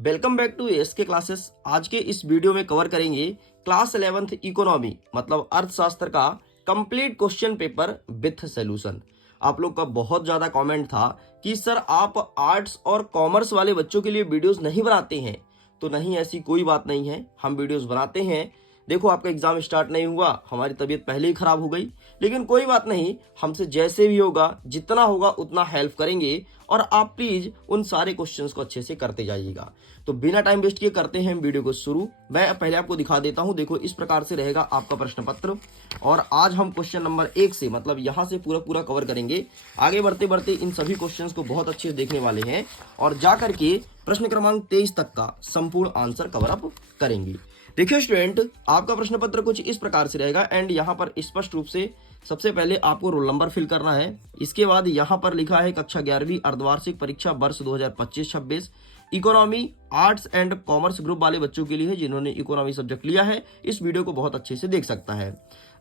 Welcome back to SK classes. आज के इस वीडियो में कवर करेंगे क्लास 11th इकोनॉमी मतलब अर्थशास्त्र का complete question paper with solution. आप लोग का बहुत ज़्यादा कमेंट था कि सर आप आर्ट्स और कॉमर्स वाले बच्चों के लिए वीडियोस नहीं बनाते हैं। तो नहीं, ऐसी कोई बात नहीं है, हम वीडियोस बनाते हैं। देखो, आपका एग्जाम स्टार्ट नहीं हुआ, हमारी तबीयत पहले ही खराब हो गई, लेकिन कोई बात नहीं, हमसे जैसे भी होगा जितना होगा उतना हेल्प करेंगे। और आप प्लीज उन सारे क्वेश्चंस को अच्छे से करते जाइएगा। तो बिना टाइम वेस्ट किए करते हैं वीडियो को शुरू। मैं पहले आपको दिखा देता हूं। देखो, इस प्रकार से रहेगा आपका प्रश्न पत्र और आज हम क्वेश्चन नंबर 1 से मतलब यहां से पूरा कवर करेंगे। आगे बढ़ते बढ़ते इन सभी क्वेश्चंस को बहुत अच्छे से देखने वाले हैं और जा करके प्रश्न क्रमांक 23 तक का संपूर्ण आंसर कवर अप करेंगे। देखिए स्टूडेंट, आपका प्रश्न पत्र कुछ इस प्रकार से रहेगा एंड यहाँ पर स्पष्ट रूप से सबसे पहले आपको रोल नंबर फिल करना है। इसके बाद यहाँ पर लिखा है कक्षा 11वीं अर्धवार्षिक परीक्षा वर्ष 2025-26 economy arts and commerce group वाले बच्चों के लिए है जिन्होंने इकोनॉमी सब्जेक्ट लिया है। इस वीडियो को बहुत अच्छे से देख सकता है।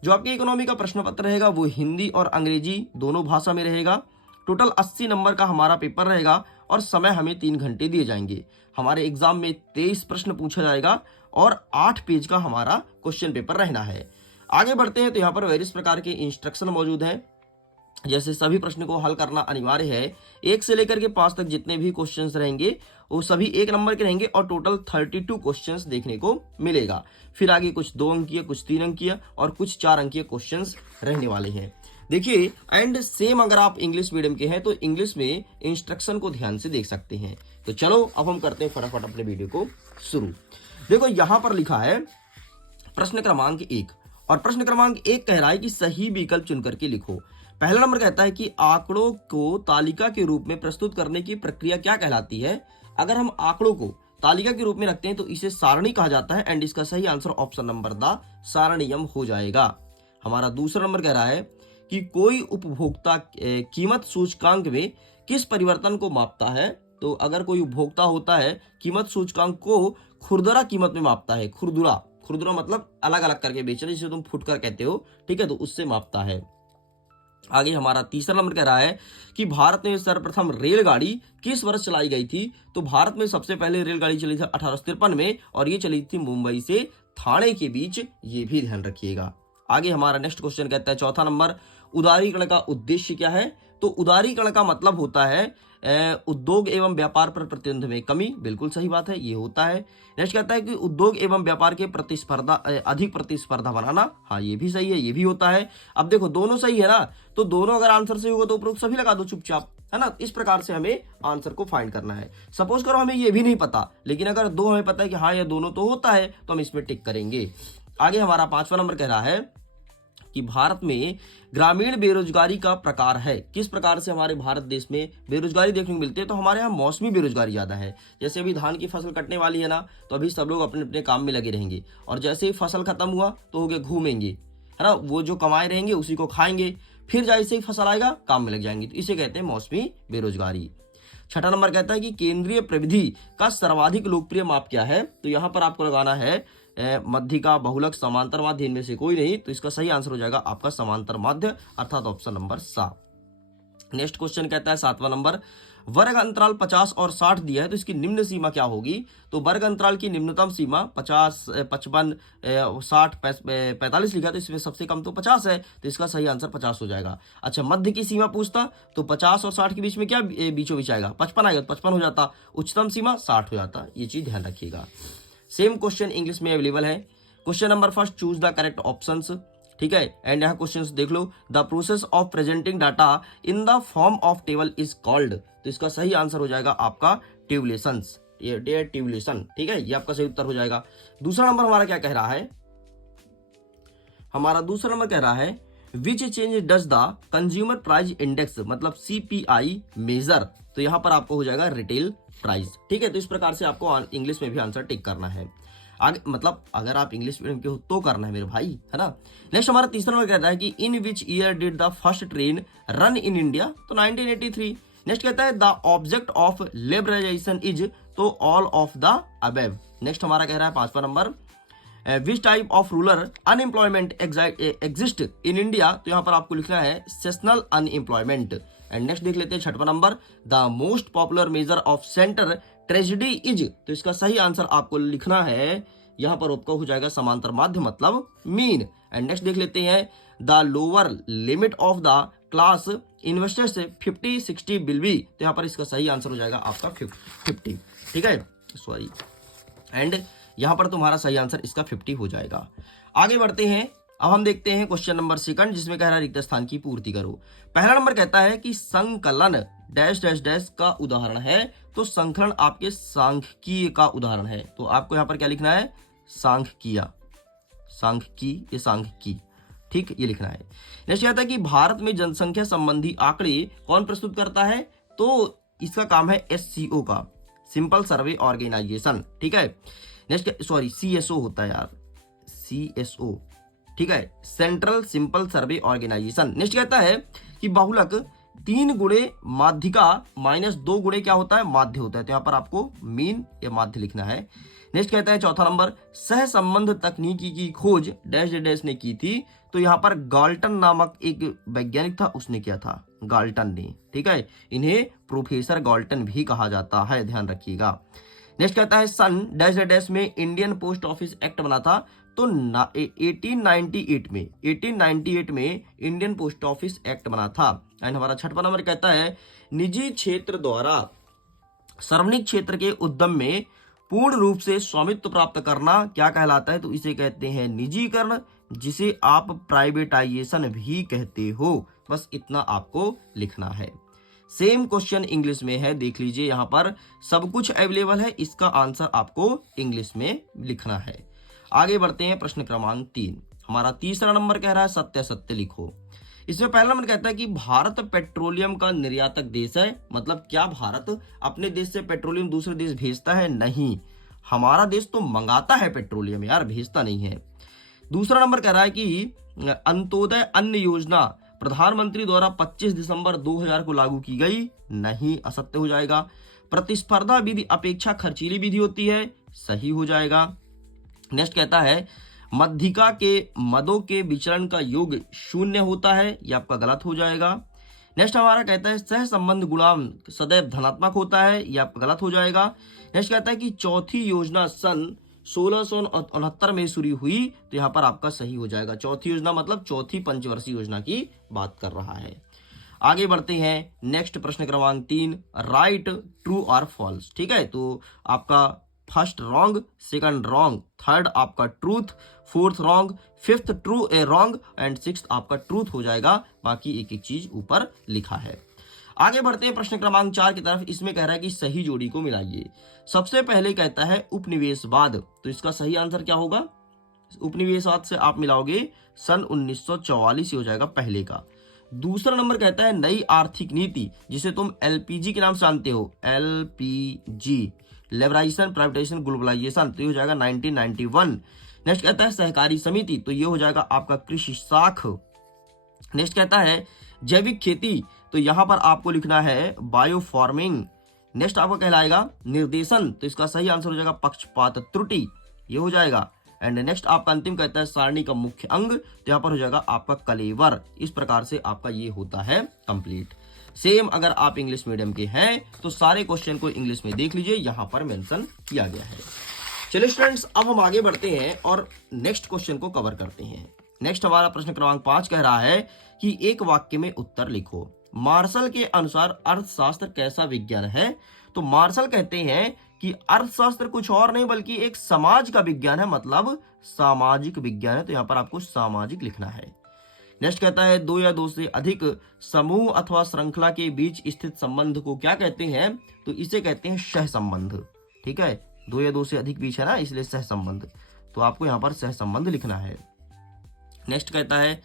जो आपके इकोनॉमी का प्रश्न पत्र रहेगा वो हिंदी और अंग्रेजी दोनों भाषा में रहेगा। टोटल 80 नंबर का हमारा पेपर रहेगा और समय हमें 3 घंटे दिए जाएंगे। हमारे एग्जाम में 23 प्रश्न पूछा जाएगा और 8 पेज का हमारा क्वेश्चन पेपर रहना है। आगे बढ़ते हैं तो यहाँ पर वेरियस प्रकार के इंस्ट्रक्शन मौजूद हैं। जैसे सभी प्रश्न को हल करना अनिवार्य है। 1 से लेकर के 5 तक जितने भी क्वेश्चंस रहेंगे वो सभी 1 नंबर के रहेंगे और टोटल 32 क्वेश्चंस देखने को मिलेगा। फिर आगे कुछ 2 अंकीय, कुछ 3 अंकीय और कुछ 4 अंकीय क्वेश्चंस रहने वाले हैं। देखिए, एंड सेम अगर आप इंग्लिश मीडियम के हैं तो इंग्लिश में इंस्ट्रक्शन को ध्यान से देख सकते हैं। तो चलो अब हम करते हैं फटाफट अपने वीडियो को शुरू। देखो, यहां पर लिखा है प्रश्न क्रमांक 1 और प्रश्न क्रमांक 1 कह रहा है कि सही विकल्प चुन करके लिखो। पहला नंबर कहता है कि आंकड़ों को तालिका के रूप में प्रस्तुत करने की प्रक्रिया क्या कहलाती है। अगर हम आंकड़ों को तालिका के रूप में रखते हैं तो इसे सारणी कहा जाता है एंड इसका सही आंसर ऑप्शन नंबर द सारणियम हो जाएगा। हमारा दूसरा नंबर कह रहा है कि कोई उपभोक्ता कीमत सूचकांक में किस परिवर्तन को मापता है। तो अगर कोई उपभोक्ता होता है कीमत सूचकांक को खुरदरा कीमत में मापता है। खुरदरा मतलब अलग अलग करके बेचना, जिसे तुम फुटकर कहते हो, ठीक है, तो उससे मापता है। आगे हमारा तीसरा नंबर कह रहा है कि भारत में सर्वप्रथम रेलगाड़ी किस वर्ष चलाई गई थी। तो भारत में सबसे पहले रेलगाड़ी चली थी 1853 में और ये चली थी मुंबई से ठाणे के बीच, ये भी ध्यान रखिएगा। आगे हमारा नेक्स्ट क्वेश्चन कहता है चौथा नंबर, उदारीकरण का उद्देश्य क्या है। तो उदारीकरण का मतलब होता है उद्योग एवं व्यापार पर प्रतिबंध में कमी। बिल्कुल सही बात है, ये होता है। नेक्स्ट कहता है कि उद्योग एवं व्यापार के अधिक प्रतिस्पर्धा बनाना। हाँ, ये भी सही है, ये भी होता है। अब देखो, दोनों सही है ना, तो दोनों अगर आंसर सही होगा तो उपरोक्त सभी लगा दो चुपचाप, है ना। इस प्रकार से हमें आंसर को फाइंड करना है। सपोज करो हमें ये भी नहीं पता, लेकिन अगर 2 हमें पता है कि हाँ ये दोनों तो होता है तो हम इसमें टिक करेंगे। आगे हमारा 5वां नंबर कह रहा है कि भारत में ग्रामीण बेरोजगारी का प्रकार है। किस प्रकार से हमारे भारत देश में बेरोजगारी देखने को मिलती है। तो हमारे यहाँ मौसमी बेरोजगारी ज्यादा है। जैसे अभी धान की फसल कटने वाली है ना, तो अभी सब लोग अपने अपने काम में लगे रहेंगे और जैसे ही फसल खत्म हुआ तो हो गए घूमेंगे, है ना। वो जो कमाए रहेंगे उसी को खाएंगे, फिर जैसे ही फसल आएगा काम में लग जाएंगे। तो इसे कहते हैं मौसमी बेरोजगारी। 6ठा नंबर कहता है कि केंद्रीय प्रविधि का सर्वाधिक लोकप्रिय माप क्या है। तो यहाँ पर आपको लगाना है मध्यिका, बहुलक, समांतर माध्य, इनमें से कोई नहीं। तो इसका सही आंसर हो जाएगा आपका समांतर माध्य अर्थात ऑप्शन नंबर 7। नेक्स्ट क्वेश्चन कहता है 7वां नंबर, वर्ग अंतराल 50 और 60 दिया है तो इसकी निम्न सीमा क्या होगी। तो वर्ग अंतराल की निम्नतम सीमा 50, 55, 60, 45 लिखा, तो इसमें सबसे कम तो 50 है, तो इसका सही आंसर 50 हो जाएगा। अच्छा, मध्य की सीमा पूछता तो 50 और 60 के बीच में क्या बीचों बीच आएगा, 55 आएगा, तो 55 हो जाता। उच्चतम सीमा 60 हो जाता। ये चीज ध्यान रखिएगा। सेम क्वेश्चन इंग्लिश में अवेलेबल है। Question number first, choose the correct options, ठीक है। एंड यहाँ क्वेश्चंस देख लो। The process of presenting data in the form of table is called. तो इसका सही आंसर हो जाएगा आपका टेबुलेशंस, ये टेबुलेशन, ठीक है, ये आपका सही उत्तर हो जाएगा। दूसरा नंबर हमारा क्या कह रहा है, हमारा दूसरा नंबर कह रहा है which change does the consumer price index मतलब CPI मेजर। तो यहाँ पर आपको हो जाएगा रिटेल प्राइस, ठीक है। तो इस प्रकार से आपको इंग्लिश में भी आंसर टिक करना है। आगे मतलब अगर आप इंग्लिश मीडियम के हो तो करना है मेरे भाई, है ना। नेक्स्ट हमारा तीसरा नंबर कहता है कि in which year did the first train run in India. तो 1983। नेक्स्ट कहता है the object of liberalisation is, तो all of the above. Next हमारा कह रहा है 5वां number, which type of rural unemployment exist in India. तो यहाँ पर आपको लिखना है सेशनल अनएम्प्लॉयमेंट। एंड नेक्स्ट देख लेते हैं 6वां number, the most popular measure of central ट्रेजेडी इज, तो इसका सही आंसर आपको लिखना है यहां पर आपका हो जाएगा समांतर माध्य मतलब मीन। एंड नेक्स्ट देख लेते हैं, the lower limit of the class investors 50-60 will be, तो यहाँ पर इसका सही आंसर हो जाएगा आपका 50, ठीक है, सॉरी। एंड यहाँ पर तुम्हारा सही आंसर इसका 50 हो जाएगा। आगे बढ़ते हैं, अब हम देखते हैं क्वेश्चन नंबर 2 जिसमें कह रहा है रिक्त स्थान की पूर्ति करो। पहला नंबर कहता है कि संकलन डैश डैश डैश का उदाहरण है, तो संकलन आपके सांख्यिकीय का उदाहरण है, तो आपको यहाँ पर क्या लिखना है, सांख्यिकीय, सांख्यिकी, ये सांख्यिकी, ठीक, ये लिखना है। नेक्स्ट कहता है कि भारत में जनसंख्या संबंधी आंकड़े कौन प्रस्तुत करता है, तो इसका काम है SCO का, सिंपल सर्वे ऑर्गेनाइजेशन, ठीक है। नेक्स्ट सॉरी CSO होता है यार, CSO, ठीक है, सेंट्रल सिंपल सर्वे ऑर्गेनाइजेशन। नेक्स्ट कहता है कि बहुलक 3 गुणे माध्यिका -2 गुणे क्या होता है, माध्य होता है, तो यहाँ पर आपको मीन या माध्य लिखना है। नेक्स्ट कहता है चौथा नंबर, सह संबंध तकनीकी की खोज डैश डैश ने की थी, तो यहाँ पर गाल्टन नामक एक वैज्ञानिक था, उसने किया था, गाल्टन ने, ठीक है, इन्हें प्रोफेसर गाल्टन भी कहा जाता है, ध्यान रखिएगा। नेक्स्ट कहता है सन डैश डैश में इंडियन पोस्ट ऑफिस एक्ट बना था, तो 1898 में इंडियन पोस्ट ऑफिस एक्ट बना था। एंड हमारा छठवां नंबर कहता है निजी क्षेत्र द्वारा सार्वजनिक क्षेत्र के उद्यम में पूर्ण रूप से स्वामित्व प्राप्त करना क्या कहलाता है, तो इसे कहते हैं निजीकरण, जिसे आप प्राइवेटाइजेशन भी कहते हो। बस इतना आपको लिखना है। सेम क्वेश्चन इंग्लिश में है, देख लीजिए, यहाँ पर सब कुछ अवेलेबल है, इसका आंसर आपको इंग्लिश में लिखना है। आगे बढ़ते हैं, प्रश्न क्रमांक 3, हमारा तीसरा नंबर कह रहा है सत्य सत्य लिखो। इसमें पहला नंबर कहता है कि भारत पेट्रोलियम का निर्यातक देश है, मतलब क्या भारत अपने देश से पेट्रोलियम दूसरे देश भेजता है, नहीं, हमारा देश तो मंगाता है पेट्रोलियम यार, भेजता नहीं है। दूसरा नंबर कह रहा है कि अंत्योदय अन्न योजना प्रधानमंत्री द्वारा 25 दिसंबर 2000 को लागू की गई, नहीं, असत्य हो जाएगा। प्रतिस्पर्धा विधि अपेक्षा खर्चीली विधि होती है, सही हो जाएगा। नेक्स्ट कहता है मध्यिका के मदों के विचरण का योग 0 होता है, यह आपका गलत हो जाएगा। नेक्स्ट हमारा कहता है सह संबंध गुणांक सदैव धनात्मक होता है, यह आपका गलत हो जाएगा। नेक्स्ट कहता है कि चौथी योजना सन 1669 में शुरू हुई, तो यहाँ पर आपका सही हो जाएगा। चौथी योजना मतलब चौथी पंचवर्षीय योजना की बात कर रहा है। आगे बढ़ते हैं, नेक्स्ट प्रश्न क्रमांक 3, राइट ट्रू और फॉल्स, ठीक है, तो आपका first wrong, second wrong, third आपका truth, fourth wrong, fifth true a wrong and sixth आपका ट्रूथ हो जाएगा। बाकी एक एक चीज ऊपर लिखा है। आगे बढ़ते हैं प्रश्न क्रमांक 4 की तरफ। इसमें कह रहा है कि सही जोड़ी को मिलाइए। सबसे पहले कहता है उपनिवेशवाद, तो इसका सही आंसर क्या होगा, उपनिवेशवाद से आप मिलाओगे सन 1944 हो जाएगा पहले का। दूसरा नंबर कहता है नई आर्थिक नीति, जिसे तुम LPG के नाम से जानते हो, LPG, लिबराइजेशन, प्राइवेटाइजेशन, ग्लोबलाइजेशन, तो ये हो जाएगा 1991। नेक्स्ट कहता है सहकारी समिति, तो ये हो जाएगा आपका कृषि शाख। नेक्स्ट कहता है जैविक खेती, तो यहां पर आपको लिखना है बायो फार्मिंग। नेक्स्ट आपका कहलाएगा निर्देशन, तो इसका सही आंसर हो जाएगा पक्षपात त्रुटि, ये हो जाएगा। एंड नेक्स्ट आपका अंतिम कहता है सारणी का मुख्य अंग, तो यहाँ पर हो जाएगा आपका कलेवर। इस प्रकार से आपका ये होता है कंप्लीट। सेम अगर आप इंग्लिश मीडियम के हैं तो सारे क्वेश्चन को इंग्लिश में देख लीजिए, यहाँ पर मेंशन किया गया है। चलिए स्टूडेंट्स, अब हम आगे बढ़ते हैं और नेक्स्ट क्वेश्चन को कवर करते हैं। नेक्स्ट हमारा प्रश्न क्रमांक 5 कह रहा है कि एक वाक्य में उत्तर लिखो। मार्शल के अनुसार अर्थशास्त्र कैसा विज्ञान है, तो मार्शल कहते हैं कि अर्थशास्त्र कुछ और नहीं बल्कि एक समाज का विज्ञान है, मतलब सामाजिक विज्ञान है, तो यहाँ पर आपको सामाजिक लिखना है। नेक्स्ट कहता है दो या दो से अधिक समूह अथवा श्रृंखला के बीच स्थित संबंध को क्या कहते हैं, तो इसे कहते हैं सह संबंध। ठीक है, दो या दो से अधिक बीच है ना, इसलिए सह संबंध, तो आपको यहाँ पर सह संबंध लिखना है। नेक्स्ट कहता है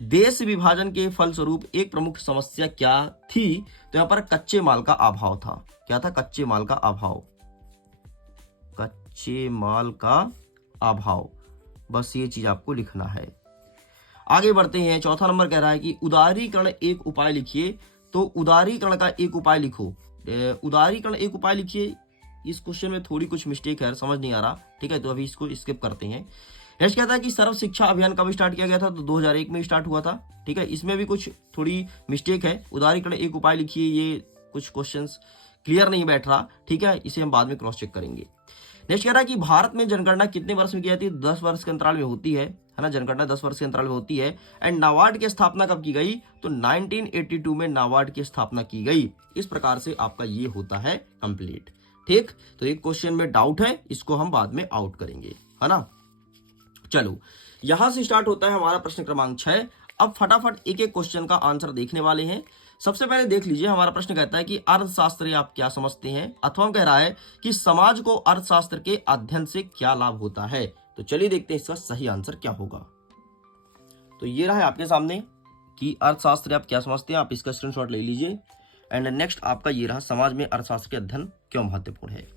देश विभाजन के फलस्वरूप एक प्रमुख समस्या क्या थी, तो यहाँ पर कच्चे माल का अभाव था। क्या था? कच्चे माल का अभाव, कच्चे माल का अभाव, बस ये चीज आपको लिखना है। आगे बढ़ते हैं, चौथा नंबर कह रहा है कि उदारीकरण एक उपाय लिखिए, तो उदारीकरण का एक उपाय लिखो। उदारीकरण एक उपाय लिखिए, इस क्वेश्चन में थोड़ी कुछ मिस्टेक है, समझ नहीं आ रहा, ठीक है, तो अभी इसको स्किप करते हैं। नेक्स्ट कहता है कि सर्व शिक्षा अभियान कब स्टार्ट किया गया था, तो 2001 में स्टार्ट हुआ था। ठीक है, इसमें भी कुछ थोड़ी मिस्टेक है। उदारीकरण एक उपाय लिखिए, ये कुछ क्वेश्चंस क्लियर नहीं बैठ रहा, ठीक है, इसे हम बाद में क्रॉस चेक करेंगे। नेक्स्ट कह रहा है कि भारत में जनगणना कितने वर्ष में की जाती है? 10 वर्ष के अंतराल में होती है ना, जनगणना 10 वर्ष के अंतराल में होती है। एंड नाबार्ड की स्थापना कब की गई? तो 1982 में नाबार्ड की स्थापना की गई। इस प्रकार से आपका ये होता है कंप्लीट। ठीक, तो एक क्वेश्चन में डाउट है, इसको हम बाद में आउट करेंगे, है ना। चलो, यहां से स्टार्ट होता है हमारा प्रश्न क्रमांक 6। अब फटाफट एक एक क्वेश्चन का आंसर देखने वाले हैं। सबसे पहले देख लीजिए, हमारा प्रश्न कहता है कि अर्थशास्त्र आप क्या समझते हैं, अथवा कह रहा है कि समाज को अर्थशास्त्र के अध्ययन से क्या लाभ होता है। तो चलिए देखते हैं इसका सही आंसर क्या होगा। तो ये रहा है आपके सामने कि अर्थशास्त्र आप क्या समझते हैं, आप इसका स्क्रीनशॉट ले लीजिए। एंड नेक्स्ट आपका ये रहा, समाज में अर्थशास्त्र के अध्ययन क्यों महत्वपूर्ण है।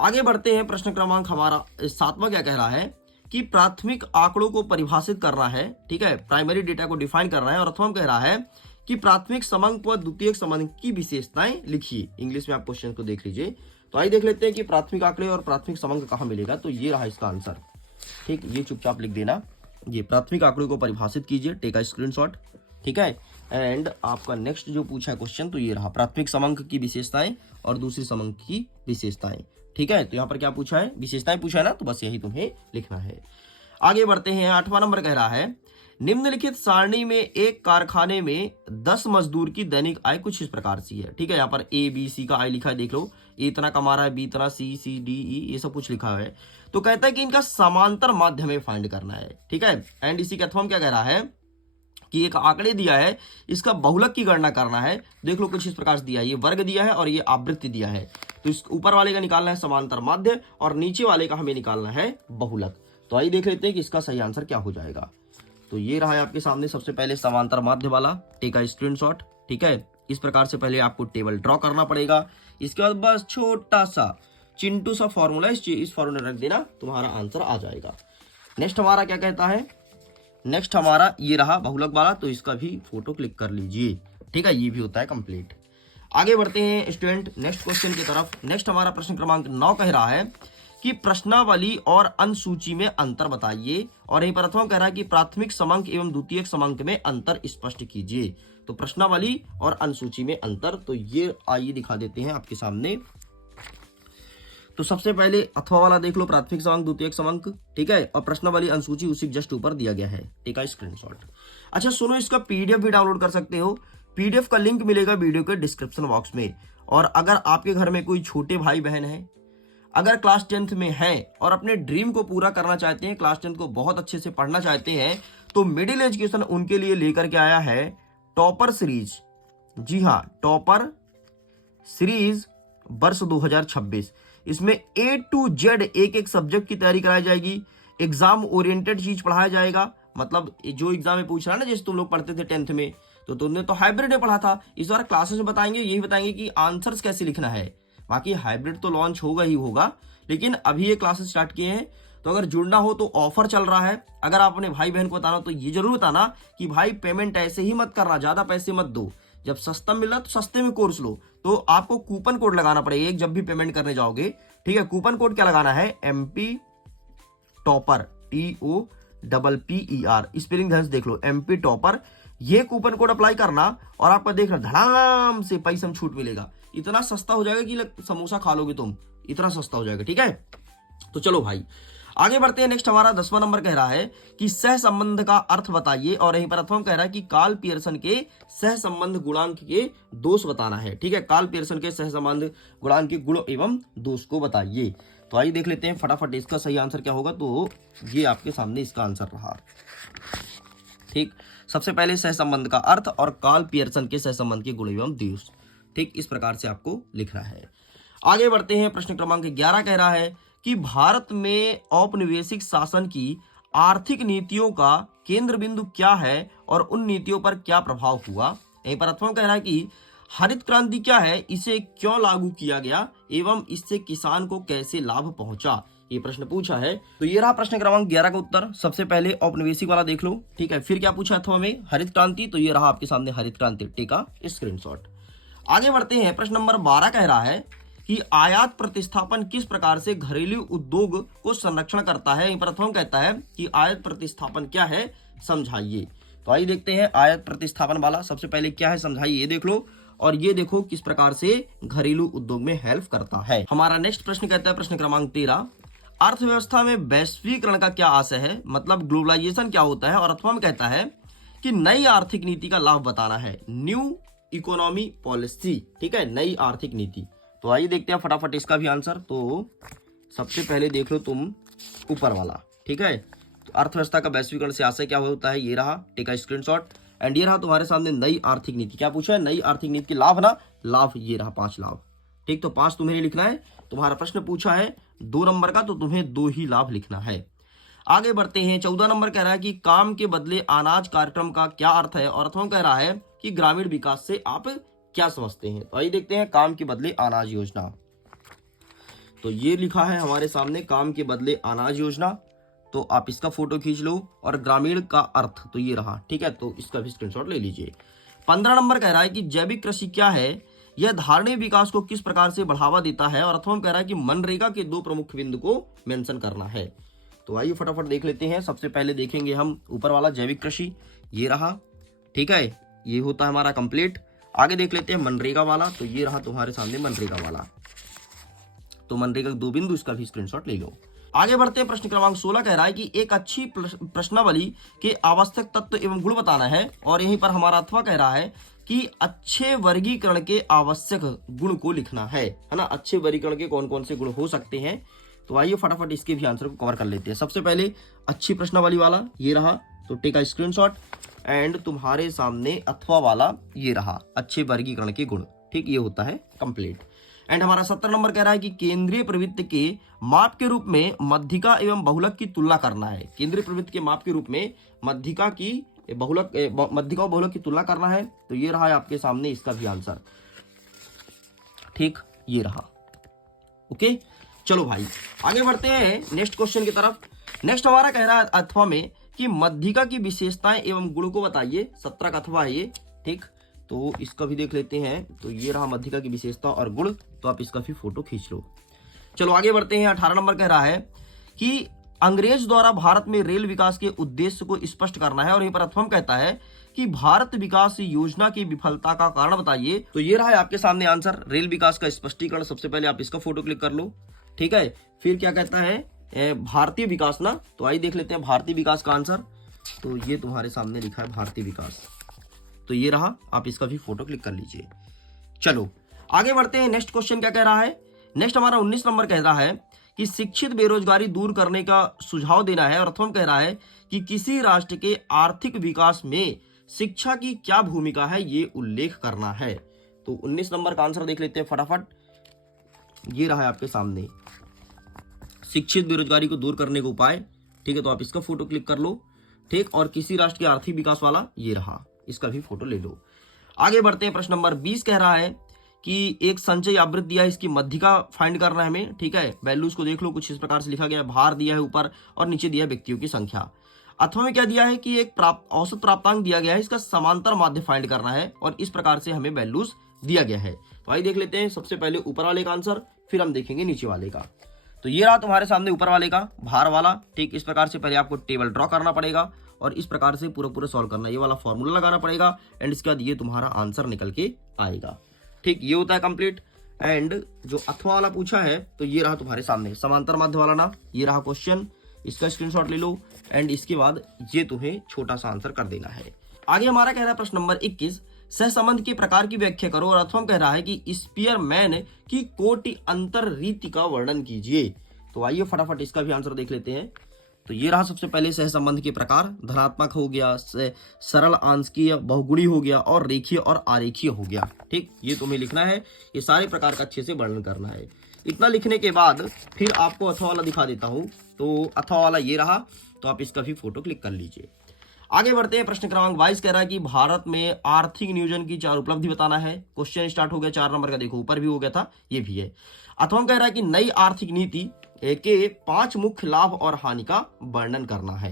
आगे बढ़ते हैं, प्रश्न क्रमांक हमारा 7वां क्या कह रहा है कि प्राथमिक आंकड़ों को परिभाषित करना है, ठीक है, प्राइमरी डेटा को डिफाइन करना है। और अथवा कह रहा है कि प्राथमिक समंक व द्वितीयक समंक की विशेषताएं लिखिए। इंग्लिश में आप क्वेश्चन को देख लीजिए। तो आइए देख लेते हैं कि प्राथमिक आंकड़े और प्राथमिक समंक कहां मिलेगा। तो ये रहा इसका आंसर, ठीक, ये चुपचाप लिख देना। ये प्राथमिक आंकड़े को परिभाषित कीजिए, टेक अ स्क्रीनशॉट, ठीक है। एंड आपका नेक्स्ट जो पूछा है क्वेश्चन, तो ये रहा प्राथमिक समंक की विशेषताएं और दूसरी समंक की विशेषताएं, ठीक है। तो यहाँ पर क्या पूछा है? विशेषताएं पूछा है ना, तो बस यही तुम्हें लिखना है। आगे बढ़ते हैं, 8वां नंबर कह रहा है निम्नलिखित सारणी में एक कारखाने में 10 मजदूर की दैनिक आय कुछ इस प्रकार से है, ठीक है। यहाँ पर ए बी सी का आय लिखा है, देख लो, ए इतना कमा रहा है, बी इतना, सी सी डी ई, ये सब कुछ लिखा है। तो कहता है कि इनका समांतर माध्य हमें फाइंड करना है, ठीक है। एंड इसी के अथवा क्या कह रहा है कि एक आंकड़े दिया है, इसका बहुलक की गणना करना है। देख लो कुछ इस प्रकार से दिया है, ये वर्ग दिया है और ये आवृत्ति दिया है। तो इस ऊपर वाले का निकालना है समांतर माध्य और नीचे वाले का हमें निकालना है बहुलक। तो आइए देख लेते हैं कि इसका सही आंसर क्या हो जाएगा। तो ये रहा है आपके सामने सबसे पहले समांतर माध्य वाला, टेक अ स्क्रीनशॉट, ठीक है। इस प्रकार से पहले आपको टेबल ड्रॉ करना पड़ेगा। इसके बाद बस छोटा सा चिंटू सा फॉर्मूला इस फॉर्मूला रख देना, तुम्हारा आंसर आ जाएगा। नेक्स्ट हमारा क्या कहता है, नेक्स्ट हमारा ये रहा बहुलक वाला, तो इसका भी फोटो क्लिक कर लीजिए, ठीक है, ये भी होता है कंप्लीट। आगे बढ़ते हैं स्टूडेंट नेक्स्ट क्वेश्चन की तरफ। नेक्स्ट हमारा प्रश्न क्रमांक 9 कह रहा है कि प्रश्नावली और अनुसूची में अंतर बताइए। और यहीं पर अथवा कह रहा है कि प्राथमिक समंक एवं द्वितीयक समंक में अंतर स्पष्ट कीजिए। तो प्रश्नावली और अनुसूची में अंतर, तो ये आइए दिखा देते हैं आपके सामने। तो सबसे पहले अथवा वाला देख लो, प्राथमिक समंक द्वितीयक समंक, ठीक है, और प्रश्नावली अनुसूची उसी जस्ट ऊपर दिया गया है, ठीक है, स्क्रीनशॉट। अच्छा सुनो, इसका पीडीएफ भी डाउनलोड कर सकते हो। पीडीएफ का लिंक मिलेगा वीडियो के डिस्क्रिप्शन बॉक्स में। और अगर आपके घर में कोई छोटे भाई बहन है, अगर क्लास 10th में हैं और अपने ड्रीम को पूरा करना चाहते हैं, क्लास 10th को बहुत अच्छे से पढ़ना चाहते हैं, तो मिडिल एजुकेशन उनके लिए लेकर के आया है टॉपर सीरीज। जी हाँ, टॉपर सीरीज वर्ष 2026। इसमें A to Z एक एक सब्जेक्ट की तैयारी कराई जाएगी, एग्जाम ओरिएंटेड चीज पढ़ाया जाएगा। मतलब जो एग्जाम में पूछ रहा है ना, जैसे तुम लोग पढ़ते थे 10th में, तो तुमने तो हाइब्रिड में पढ़ा था, इस बार क्लासेस में बताएंगे, यही बताएंगे कि आंसर्स कैसे लिखना है। बाकी हाइब्रिड तो लॉन्च होगा ही होगा, लेकिन अभी ये क्लासेस स्टार्ट किए हैं। तो अगर जुड़ना हो तो ऑफर चल रहा है। अगर आप अपने भाई बहन को बताना तो ये जरूर बताना कि भाई पेमेंट ऐसे ही मत करना, ज्यादा पैसे मत दो, जब सस्ता मिल रहा तो सस्ते में कोर्स लो। तो आपको कूपन कोड लगाना पड़ेगा एक, जब भी पेमेंट करने जाओगे, ठीक है। कूपन कोड क्या लगाना है? MP टॉपर, TOPPER, स्पेलिंग ध्यान से देख लो, MP टॉपर। ये कूपन कोड अप्लाई करना और आपका देखना धड़ाम से पैसा में छूट मिलेगा। इतना सस्ता हो जाएगा कि समोसा खा लोगे तुम, इतना सस्ता हो जाएगा, ठीक है। तो चलो भाई आगे बढ़ते हैं। नेक्स्ट हमारा 10वां नंबर कह रहा है कि सह संबंध का अर्थ बताइए। और यहीं पर अथवा कह रहा है कि कार्ल पियर्सन के सह संबंध गुणांक के दोष बताना है, ठीक है। कार्ल पियर्सन के सह संबंध गुणांक के गुण एवं दोष को बताइए। तो आइए देख लेते हैं फटाफट इसका सही आंसर क्या होगा। तो ये आपके सामने इसका आंसर रहा, ठीक। सबसे पहले सह संबंध का अर्थ और कार्ल पियर्सन के सह संबंध के गुण एवं दोष, ठीक, इस प्रकार से आपको लिखना है। आगे बढ़ते हैं, प्रश्न क्रमांक 11 कह रहा है कि भारत में औपनिवेशिक शासन की आर्थिक नीतियों का केंद्र बिंदु क्या है और उन नीतियों पर क्या प्रभाव हुआ। यहीं पर अथवा कह रहा है कि हरित क्रांति क्या है, इसे क्यों लागू किया गया एवं इससे किसान को कैसे लाभ पहुंचा, ये प्रश्न पूछा है। तो ये रहा प्रश्न क्रमांक 11 का उत्तर। सबसे पहले औपनिवेशिक वाला देख लो, ठीक है। फिर क्या पूछा अथवा में? हरित क्रांति। तो ये रहा आपके सामने हरित क्रांति, टेका स्क्रीनशॉट। आगे बढ़ते हैं, प्रश्न नंबर 12 कह रहा है कि आयात प्रतिस्थापन किस प्रकार से घरेलू उद्योग को संरक्षण करता है। प्रथम कहता है कि आयात प्रतिस्थापन क्या है, समझाइए। तो आइए देखते हैं आयात प्रतिस्थापन वाला। सबसे पहले क्या है समझाइए, ये देख लो। और ये देखो किस प्रकार से घरेलू उद्योग में हेल्प करता है। हमारा नेक्स्ट प्रश्न कहता है, प्रश्न क्रमांक 13, अर्थव्यवस्था में वैश्वीकरण का क्या आशय है, मतलब ग्लोबलाइजेशन क्या होता है। और अथवा में कहता है कि नई आर्थिक नीति का लाभ बताना है, न्यू इकोनॉमी पॉलिसी। ठीक है, नई आर्थिक नीति। तो आइए देखते हैं फटाफट इसका भी आंसर। तो सबसे पहले देख लो तुम ऊपर वाला। ठीक है, तो अर्थव्यवस्था का वैश्वीकरण से आशय क्या होता है, ये रहा, टेक अ स्क्रीनशॉट। एंड ये रहा तुम्हारे सामने नई आर्थिक नीति। क्या पूछा है, नई आर्थिक नीति के लाभ ना, लाभ ये रहा 5 लाभ। ठीक, तो 5 तुम्हें लिखना है। तुम्हारा प्रश्न पूछा है 2 नंबर का, तो तुम्हें 2 ही लाभ लिखना है। आगे बढ़ते हैं। 14 नंबर कह रहा है कि काम के बदले अनाज कार्यक्रम का क्या अर्थ है। और अर्थों कह रहा है कि ग्रामीण विकास से आप क्या समझते हैं। तो आइए देखते हैं, काम के बदले अनाज योजना। तो ये लिखा है हमारे सामने, काम के बदले अनाज योजना। तो आप इसका फोटो खींच लो। और ग्रामीण का अर्थ तो ये रहा। ठीक है, तो इसका भी स्क्रीनशॉट ले लीजिए। 15 नंबर कह रहा है कि जैविक कृषि क्या है, यह धारणीय विकास को किस प्रकार से बढ़ावा देता है। और अर्थों कह रहा है कि मनरेगा के 2 प्रमुख बिंदु को मेंशन करना है। तो आइए फटाफट देख लेते हैं। सबसे पहले देखेंगे हम ऊपर वाला जैविक कृषि, ये रहा। ठीक है, ये होता है हमारा कंप्लीट। आगे देख लेते हैं मनरेगा वाला। तो ये रहा तुम्हारे सामने मनरेगा वाला। तो मनरेगा 2 बिंदु, इसका भी स्क्रीनशॉट ले लो। आगे बढ़ते हैं। प्रश्न क्रमांक 16 कह रहा है कि एक अच्छी प्रश्नावली के आवश्यक तत्व एवं गुण बताना है। और यहीं पर हमारा अथवा कह रहा है कि अच्छे वर्गीकरण के आवश्यक गुण को लिखना है ना। अच्छे वर्गीकरण के कौन कौन से गुण हो सकते हैं। तो आइए फटाफट इसके भी आंसर को कवर कर लेते हैं। सबसे पहले अच्छी प्रश्नावली वाला ये रहा, तो टेक अ स्क्रीनशॉट। एंड तुम्हारे सामने अथवा वाला ये रहा, अच्छे वर्गीकरण के गुण। ठीक, ये होता है कंप्लीट। एंड हमारा 17 नंबर कह रहा है कि केंद्रीय प्रवृत्ति के माप के रूप में मध्यिका एवं बहुलक की तुलना करना है। केंद्रीय प्रवृत्ति के माप के रूप में मध्यिका और बहुलक की तुलना करना है। तो ये रहा है आपके सामने इसका भी आंसर। ठीक, ये रहा। ओके, चलो भाई आगे बढ़ते हैं नेक्स्ट क्वेश्चन की तरफ। नेक्स्ट हमारा कह रहा है अथवा में कि मध्यिका की विशेषताएं एवं गुण को बताइए। 17 का अथवा है ये। ठीक, तो इसका भी देख लेते हैं। तो ये रहा मध्यिका की विशेषता और गुण। तो आप इसका भी फोटो खींच लो। चलो आगे बढ़ते हैं। 18 नंबर कह रहा है कि अंग्रेज द्वारा भारत में रेल विकास के उद्देश्य को स्पष्ट करना है। और यहीं पर अथवा कहता है कि भारत विकास योजना की विफलता का कारण बताइए। तो ये रहा है आपके सामने आंसर, रेल विकास का स्पष्टीकरण। सबसे पहले आप इसका फोटो क्लिक कर लो। ठीक है, फिर क्या कहता है, भारतीय विकास ना। तो आइए देख लेते हैं भारतीय विकास का आंसर। तो ये तुम्हारे सामने लिखा है भारतीय विकास। तो ये रहा, आप इसका भी फोटो क्लिक कर लीजिए। चलो आगे बढ़ते हैं। नेक्स्ट क्वेश्चन क्या कह रहा है। नेक्स्ट हमारा 19 नंबर कह रहा है कि शिक्षित बेरोजगारी दूर करने का सुझाव देना है। और अथवा कह रहा है कि किसी राष्ट्र के आर्थिक विकास में शिक्षा की क्या भूमिका है, ये उल्लेख करना है। तो 19 नंबर का आंसर देख लेते हैं फटाफट। ये रहा है आपके सामने, शिक्षित बेरोजगारी को दूर करने का उपाय। ठीक है, तो आप इसका फोटो क्लिक कर लो। ठीक, और किसी राष्ट्र के आर्थिक विकास वाला ये रहा, इसका भी फोटो ले लो। आगे बढ़ते हैं। प्रश्न नंबर 20 कह रहा है कि एक संचय आवृत्ति दिया है, इसकी मध्यिका फाइंड करना है हमें। ठीक है, वैल्यूज को देख लो, कुछ इस प्रकार से लिखा गया है। भार दिया है ऊपर और नीचे दिया है व्यक्तियों की संख्या। अथवा में क्या दिया है कि एक औसत प्राप्तांक दिया गया है, इसका समांतर माध्य फाइंड करना है। और इस प्रकार से हमें वैल्यूज दिया गया है। तो आइए देख लेते हैं सबसे पहले ऊपर वाले का आंसर, फिर हम देखेंगे नीचे वाले का। तो ये रहा तुम्हारे सामने ऊपर वाले का भार वाला। ठीक, इस प्रकार से पहले आपको टेबल ड्रॉ करना पड़ेगा और इस प्रकार से पूरा सॉल्व करना, ये वाला फॉर्मूला लगाना पड़ेगा। एंड इसके बाद ये तुम्हारा आंसर निकल के आएगा। ठीक, ये होता है कंप्लीट। एंड जो अथवा वाला पूछा है, तो ये रहा तुम्हारे सामने समांतर माध्य वाला ना, ये रहा क्वेश्चन, इसका स्क्रीनशॉट ले लो। एंड इसके बाद ये तुम्हें छोटा सा आंसर कर देना है। आगे हमारा कह रहा है प्रश्न नंबर 21, सहसंबंध के प्रकार की व्याख्या करो। और अथवा कह रहा है कि स्पीयरमैन की कोटि अंतर रीति का वर्णन कीजिए। तो आइए फटाफट इसका भी आंसर देख लेते हैं। तो ये रहा सबसे पहले सहसंबंध के प्रकार, धनात्मक हो गया, सरल आंशिकीय, बहुगुणी हो गया, और रेखीय और आरेखीय हो गया। ठीक, ये तुम्हें लिखना है, ये सारे प्रकार का अच्छे से वर्णन करना है। इतना लिखने के बाद फिर आपको अथवा वाला दिखा देता हूं। तो अथवा वाला ये रहा, तो आप इसका भी फोटो क्लिक कर लीजिए। आगे बढ़ते हैं। प्रश्न क्रमांक 22 कह रहा है कि भारत में आर्थिक नियोजन की 4 उपलब्धि बताना है। क्वेश्चन स्टार्ट हो गया 4 नंबर का, देखो ऊपर भी हो गया था, ये भी है। अथवा कह रहा है कि नई आर्थिक नीति के 5 मुख्य लाभ और हानि का वर्णन करना है।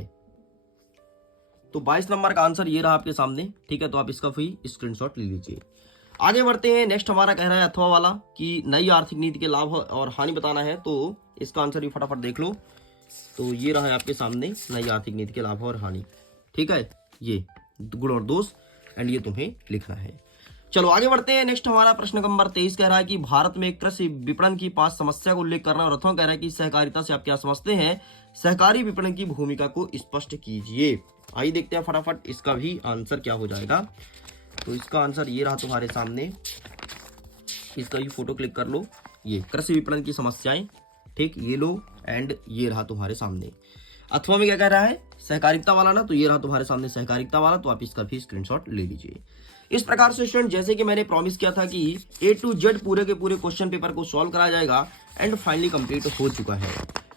तो 22 नंबर का आंसर ये रहा आपके सामने। ठीक है, तो आप इसका भी स्क्रीनशॉट ले लीजिए। आगे बढ़ते हैं। नेक्स्ट हमारा कह रहा है अथवा वाला कि नई आर्थिक नीति के लाभ और हानि बताना है। तो इसका आंसर भी फटाफट देख लो। तो ये रहा है आपके सामने नई आर्थिक नीति के लाभ और हानि। ठीक है, ये गुण और दोष, एंड ये तुम्हें लिखना है। चलो आगे बढ़ते हैं। नेक्स्ट हमारा प्रश्न नंबर 23 कह रहा है कि भारत में कृषि विपणन की 5 समस्या का उल्लेख करना, और अथवा कह रहा है कि सहकारिता से आप क्या समझते हैं, सहकारी विपणन की भूमिका को स्पष्ट कीजिए। आइए देखते हैं फटाफट इसका भी आंसर क्या हो जाएगा। तो इसका आंसर ये रहा तुम्हारे सामने, इसका ये फोटो क्लिक कर लो, ये कृषि विपणन की समस्याएं, ठीक, ये लो, एंड ये रहा तुम्हारे सामने। अथवा में क्या कह रहा है, सहकारिता वाला ना, तो ये रहा तुम्हारे सामने सहकारिता वाला, तो आप इसका भी स्क्रीनशॉट ले लीजिए। इस प्रकार से स्टूडेंट, जैसे कि मैंने प्रॉमिस किया था कि A to Z पूरे के पूरे क्वेश्चन पेपर को सॉल्व कराया जाएगा, एंड फाइनली कंप्लीट हो चुका है।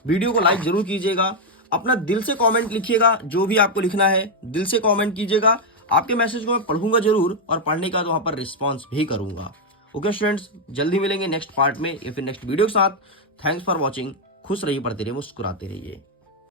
वीडियो को लाइक जरूर कीजिएगा, अपना दिल से कमेंट लिखिएगा, जो भी आपको लिखना है दिल से कमेंट कीजिएगा। आपके मैसेज को मैं पढ़ूंगा जरूर, और पढ़ने का तो वहां पर रिस्पॉन्स भी करूंगा। ओके स्टूडेंट्स, जल्दी मिलेंगे नेक्स्ट पार्ट में या फिर नेक्स्ट वीडियो के साथ। Thanks for watching. खुश रहिए, पढ़ते रहिए, मुस्कुराते रहिए।